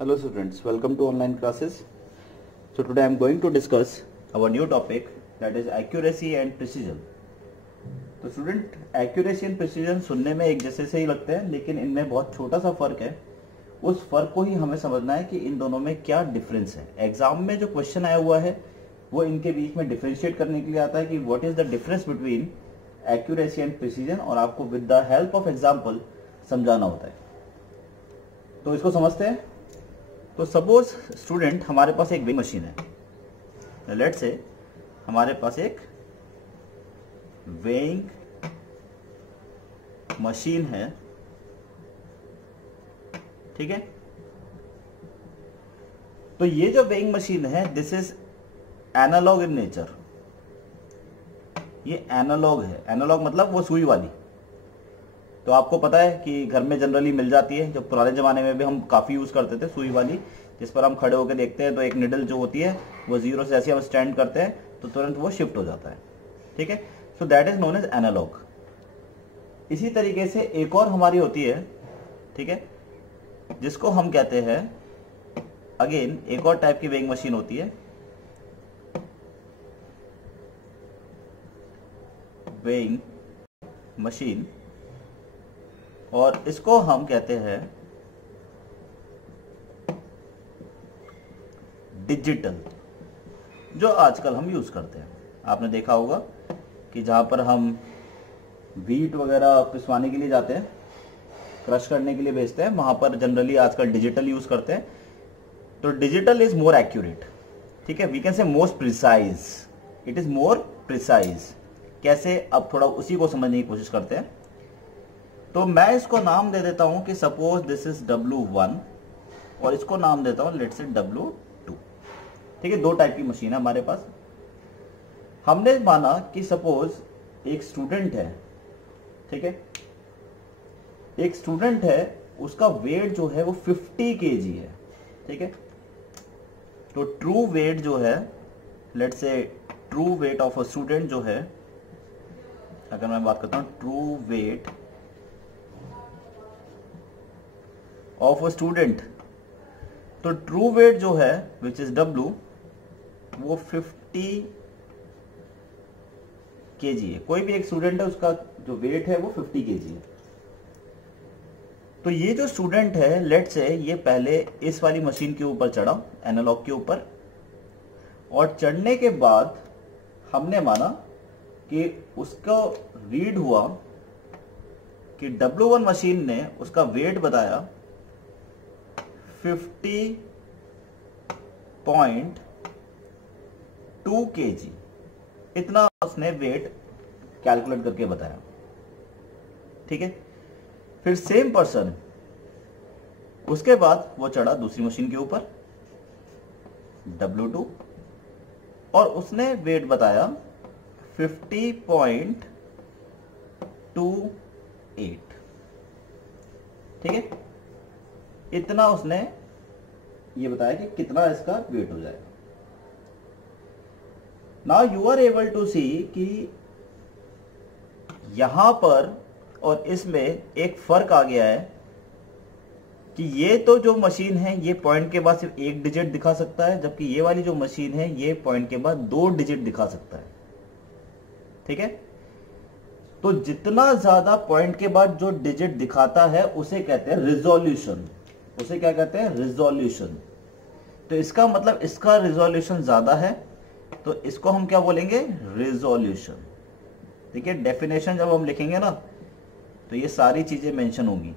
Hello students, welcome to online classes. So today I am going to discuss our new topic, that is accuracy and precision. तो student accuracy and precision सुनने में एक जैसे से ही लगते हैं, लेकिन इनमें बहुत छोटा सा फर्क है. उस फर्क को ही हमें समझना है कि इन दोनों में क्या डिफरेंस है. एग्जाम में जो क्वेश्चन आया हुआ है वो इनके बीच में डिफरेंशिएट करने के लिए आता है कि what is the difference between accuracy and precision, और आपको with the help of example समझाना होता है. तो इसको समझते हैं. तो सपोज स्टूडेंट हमारे पास एक वेइंग मशीन है. लेट्स से हमारे पास एक वेइंग मशीन है, ठीक है. तो ये जो वेइंग मशीन है this is analog in nature. ये एनालॉग है. एनालॉग मतलब वो सुई वाली. तो आपको पता है कि घर में जनरली मिल जाती है. जब पुराने जमाने में भी हम काफी यूज करते थे सुई वाली, जिस पर हम खड़े होकर देखते हैं तो एक निडल जो होती है वो जीरो से ऐसे हम स्टैंड करते हैं तो तुरंत वो शिफ्ट हो जाता है, ठीक है. So that is known as analogue. इसी तरीके से एक और हमारी होती है, ठीक है, जिसको हम कहते हैं, अगेन एक और टाइप की वेइंग मशीन होती है, वेइंग मशीन, और इसको हम कहते हैं डिजिटल, जो आजकल हम यूज करते हैं. आपने देखा होगा कि जहां पर हम व्हीट वगैरह पिसवाने के लिए जाते हैं, क्रश करने के लिए भेजते हैं, वहां पर जनरली आजकल डिजिटल यूज करते हैं. तो डिजिटल इज मोर एक्यूरेट, ठीक है. We can say most precise. It is more precise. कैसे, अब थोड़ा उसी को समझने की कोशिश करते हैं. तो मैं इसको नाम दे देता हूं कि सपोज दिस इज W1 और इसको नाम देता हूं लेट्स से W2, ठीक है. दो टाइप की मशीन है हमारे पास. हमने माना कि सपोज एक स्टूडेंट है, ठीक है, एक स्टूडेंट है, उसका वेट जो है वो 50 kg है, ठीक है. तो ट्रू वेट जो है, let's say true weight of a student जो है, अगर मैं बात करता हूं true weight of a student, तो ट्रू वेट जो है विच इज W, वो 50 kg है. कोई भी एक स्टूडेंट है, उसका जो वेट है वो 50 kg है. तो ये जो स्टूडेंट है, लेट्स से ये पहले इस वाली मशीन के ऊपर चढ़ा, एनालॉग के ऊपर, और चढ़ने के बाद हमने माना कि उसको रीड हुआ कि W1 मशीन ने उसका वेट बताया 50.2 kg. इतना उसने वेट कैलकुलेट करके बताया, ठीक है. फिर सेम पर्सन उसके बाद वो चढ़ा दूसरी मशीन के ऊपर W2 और उसने वेट बताया 50.28, ठीक है. इतना उसने ये बताया कि कितना इसका वेट हो जाएगा. Now you are able to see कि यहां पर और इसमें एक फर्क आ गया है कि ये तो जो मशीन है ये पॉइंट के बाद सिर्फ एक डिजिट दिखा सकता है, जबकि ये वाली जो मशीन है ये पॉइंट के बाद 2 डिजिट दिखा सकता है, ठीक है. तो जितना ज्यादा पॉइंट के बाद जो डिजिट दिखाता है उसे कहते हैं रिजोल्यूशन. उसे क्या कहते हैं? रिजोल्यूशन. तो इसका मतलब इसका रिजोल्यूशन ज्यादा है, तो इसको हम क्या बोलेंगे? रिजोल्यूशन. ठीक है. डेफिनेशन जब हम लिखेंगे ना तो ये सारी चीजें मेंशन होंगी.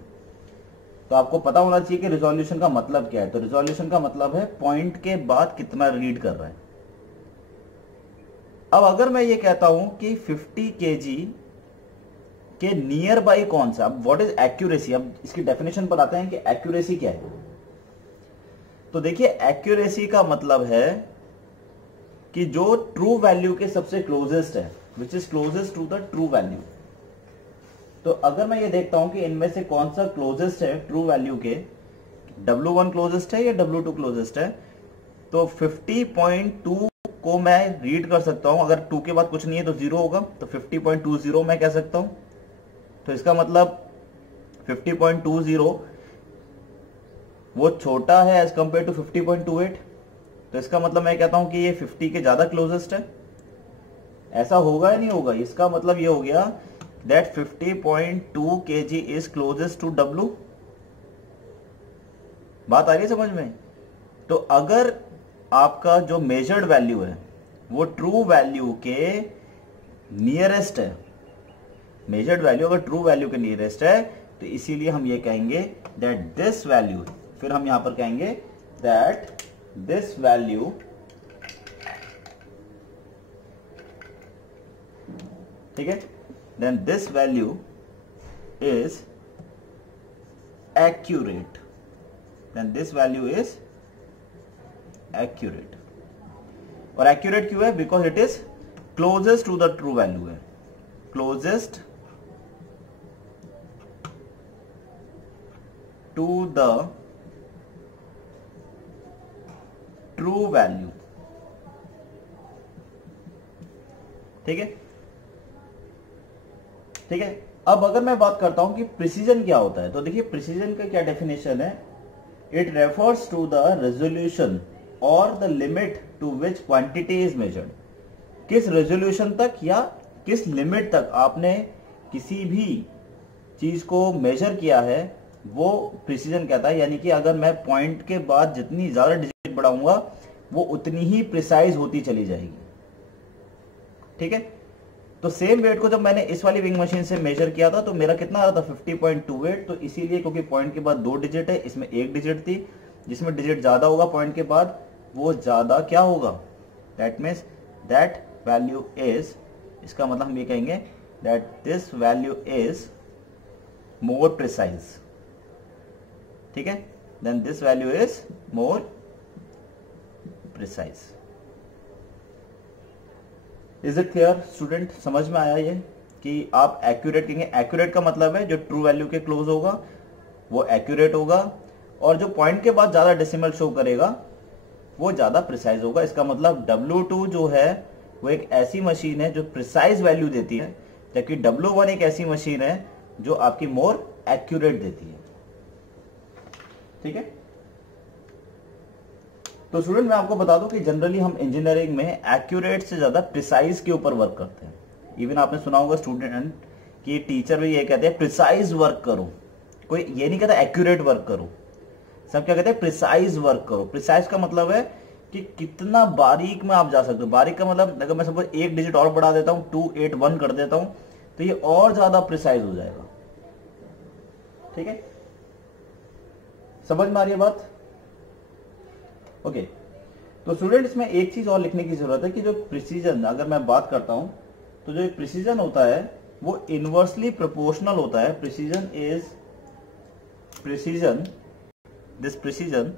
तो आपको पता होना चाहिए कि रिजोल्यूशन का मतलब क्या है. तो रिजोल्यूशन का मतलब है पॉइंट के बाद कितना रीड कर रहा है. अब अगर मैं ये कहता हूं कि 50 kg के नियर बाई कौन सा, अब व्हाट इज एक्यूरेसी, अब इसकी डेफिनेशन पर आते हैं कि एक्यूरेसी क्या है. तो देखिए एक्यूरेसी का मतलब है कि जो ट्रू वैल्यू के सबसे क्लोजेस्ट है, which is closest to the true value. तो अगर मैं ये देखता हूं कि इनमें से कौन सा क्लोजेस्ट है ट्रू वैल्यू के, W1 क्लोजेस्ट है या W2 क्लोजेस्ट है, तो 50.2 को मैं रीड कर सकता हूं. अगर 2 के बाद कुछ नहीं है तो 0 होगा, तो 50.20 मैं कह सकता हूं. तो इसका मतलब 50.20 वो छोटा है एज कंपेयर टू 50.28, तो इसका मतलब मैं कहता हूं कि ये 50 के ज्यादा क्लोजेस्ट है। ऐसा होगा या नहीं होगा? इसका मतलब ये हो गया that 50.2 kg is closest to W। बात आ रही है समझ में? तो अगर आपका जो मेजर्ड वैल्यू है वो ट्रू वैल्यू के नियरेस्ट है, मेजर्ड वैल्यू अगर ट्रू वैल्यू के नियरेस्ट है, तो इसीलिए हम ये कहेंगे दैट दिस वैल्यू, फिर हम यहां पर कहेंगे दैट दिस वैल्यू, ठीक है, then this value is accurate, then this value is accurate. और एक्यूरेट क्यों है? Because it is closest to the true value है, closest to the true value. ठीक है, ठीक है। अब अगर मैं बात करता हूं कि प्रिसीजन क्या होता है, तो देखिए प्रिसीजन का क्या डेफिनेशन है, it refers to the resolution और the limit to which quantity is measured. किस रेजोल्यूशन तक या किस लिमिट तक आपने किसी भी चीज को मेजर किया है, वो प्रिसीजन कहता है। यानी कि अगर मैं पॉइंट के बाद जितनी ज्यादा डिजिट बढ़ाऊंगा वो उतनी ही प्रिसाइज होती चली जाएगी। ठीक है, तो सेम वेट को जब मैंने इस वाली विंग मशीन से मेजर किया था तो मेरा कितना आ रहा था 50.28। तो इसीलिए क्योंकि पॉइंट के बाद 2 डिजिट है, इसमें 1 डिजिट थी, जिसमें डिजिट ज्यादा होगा पॉइंट के बाद वो ज्यादा क्या होगा, that means that value is, इसका मतलब हम ये कहेंगे that this value is more precise. ठीक है, then this value is more precise. Is it clear student? समझ में आया ये कि आप एक्यूरेट कहेंगे, एक्यूरेट का मतलब है जो ट्रू वैल्यू के क्लोज होगा वो एक्यूरेट होगा, और जो पॉइंट के बाद ज्यादा डेसिमल शो करेगा वो ज्यादा प्रिसाइज होगा। इसका मतलब W2 जो है वो एक ऐसी मशीन है जो प्रिसाइज वैल्यू देती है, जबकि W1 एक ऐसी मशीन है जो आपकी मोर एक्यूरेट देती है। ठीक है, तो स्टूडेंट मैं आपको बता दूं कि जनरली हम इंजीनियरिंग में एक्यूरेट से ज्यादा प्रिसाइज के ऊपर वर्क करते हैं। इवन आपने सुना होगा स्टूडेंट कि टीचर भी ये कहते हैं प्रिसाइज वर्क करो, कोई ये नहीं कहता एक्यूरेट वर्क करो, सब क्या कहते हैं प्रिसाइज वर्क करो। प्रिसाइज का मतलब है कि कितना बारीक में आप जा सकते हो। बारीक का मतलब अगर मैं सपोज 1 डिजिट और बढ़ा देता हूं, 281 कर देता हूं, तो ये और ज्यादा प्रिसाइज हो जाएगा। ठीक है, समझ में आ रही है बात? ओके, तो स्टूडेंट इसमें एक चीज और लिखने की जरूरत है कि जो प्रिसीजन, अगर मैं बात करता हूं तो जो प्रिसीजन होता है वो इनवर्सली प्रोपोर्शनल होता है। Precision is precision, this precision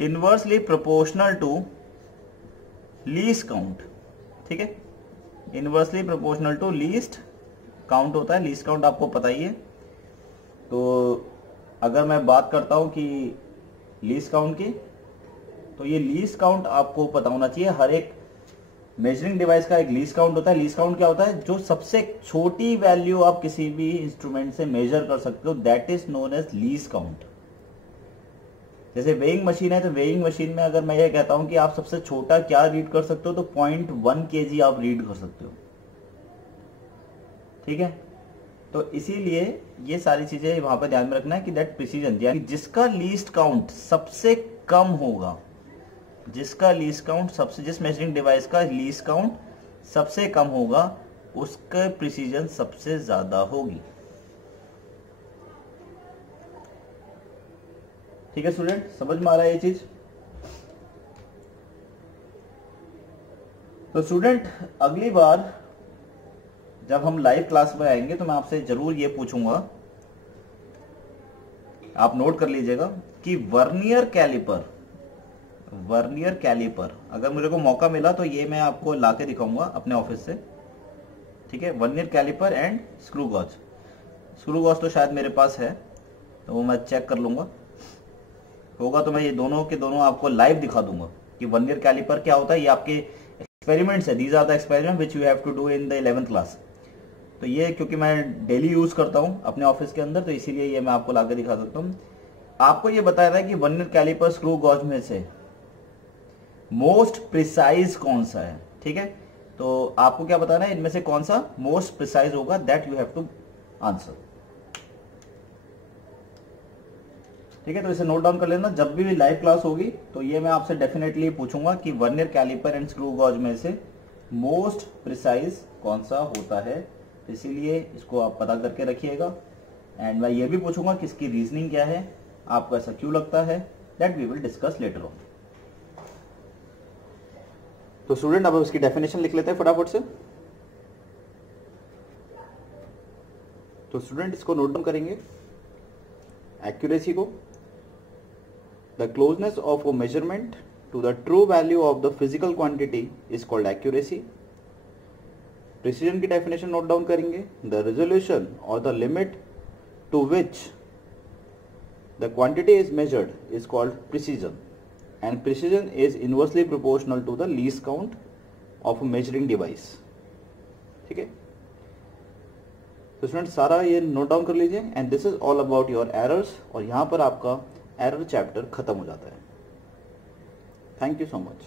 inversely proportional to least count. ठीक है, inversely proportional to least count होता है। लीस्ट काउंट आपको पता ही है। तो अगर मैं बात करता हूं कि लीस्ट काउंट की, तो ये लीस्ट काउंट आपको पता होना चाहिए। हर एक मेजरिंग डिवाइस का एक लीस्ट काउंट होता है। लीस्ट काउंट क्या होता है? जो सबसे छोटी वैल्यू आप किसी भी इंस्ट्रूमेंट से मेजर कर सकते हो, that is known as least count. जैसे वेइंग मशीन है, तो वेइंग मशीन में अगर मैं ये कहता हूं कि आप सबसे छोटा क्या रीड कर सकते हो, तो 0.1 kg आप रीड कर सकते हो। ठीक है, तो इसीलिए ये सारी चीजें वहां पर ध्यान में रखना है कि दैट प्रिसीजन, यानी जिसका लीस्ट काउंट सबसे कम होगा, जिसका लीस्ट काउंट सबसे, जिस मेजरिंग डिवाइस का लीस्ट काउंट सबसे कम होगा, उसका प्रिसीजन सबसे ज्यादा होगी। ठीक है स्टूडेंट, समझ में आ रहा है ये चीज? तो स्टूडेंट अगली बार जब हम लाइव क्लास में आएंगे तो मैं आपसे जरूर ये पूछूंगा, आप नोट कर लीजिएगा कि वर्नियर कैलिपर अगर मेरे को मौका मिला तो ये मैं आपको लाके दिखाऊंगा अपने ऑफिस से। ठीक है, vernier caliper and screw gauge तो शायद मेरे पास है, तो वो मैं चेक कर लूंगा। होगा तो मैं ये दोनों के दोनों आपको लाइव दिखा दूंगा कि वर्नियर कैलिपर क्या होता है। ये आपके एक्सपेरिमेंट्स है, these are the experiment which you have to do in the 11th class. तो ये क्योंकि मैं डेली यूज करता हूँ अपने ऑफिस के अंदर, तो इसीलिए ये मैं आपको लाकर दिखा सकता हूँ। आपको ये बताया था कि वर्नियर कैलिपर स्क्रू गॉज में से मोस्ट प्रिसाइज कौन सा है, ठीक है। तो आपको क्या बताना है, इनमें से कौन सा मोस्ट प्रिसाइज होगा, that you have to answer, ठीक है। तो इसे नोट डाउन कर लेना, जब भी लाइव क्लास होगी तो ये मैं आपसे डेफिनेटली पूछूंगा कि vernier caliper and screw gauge में से मोस्ट प्रिसाइज कौन सा होता है, इसीलिए इसको आप पता करके रखिएगा। एंड मैं ये भी पूछूंगा कि इसकी रीजनिंग क्या है, आपको ऐसा क्यों लगता है, that we will discuss later on. तो स्टूडेंट अब इसकी डेफिनेशन लिख लेते हैं फटाफट से। तो स्टूडेंट इसको नोट डाउन करेंगे, एक्यूरेसी को, the closeness of a measurement to the true value of the physical quantity is called accuracy. Precision की डेफिनेशन नोट डाउन करेंगे, द रेजोल्यूशन और the limit to which the quantity is measured is called precision, and precision is inversely proportional to the least count of a measuring device, ठीक है। तो student सारा ये note down कर लीजिए, and this is all about your errors, और यहाँ पर आपका एरर चैप्टर खत्म हो जाता है। Thank you so much.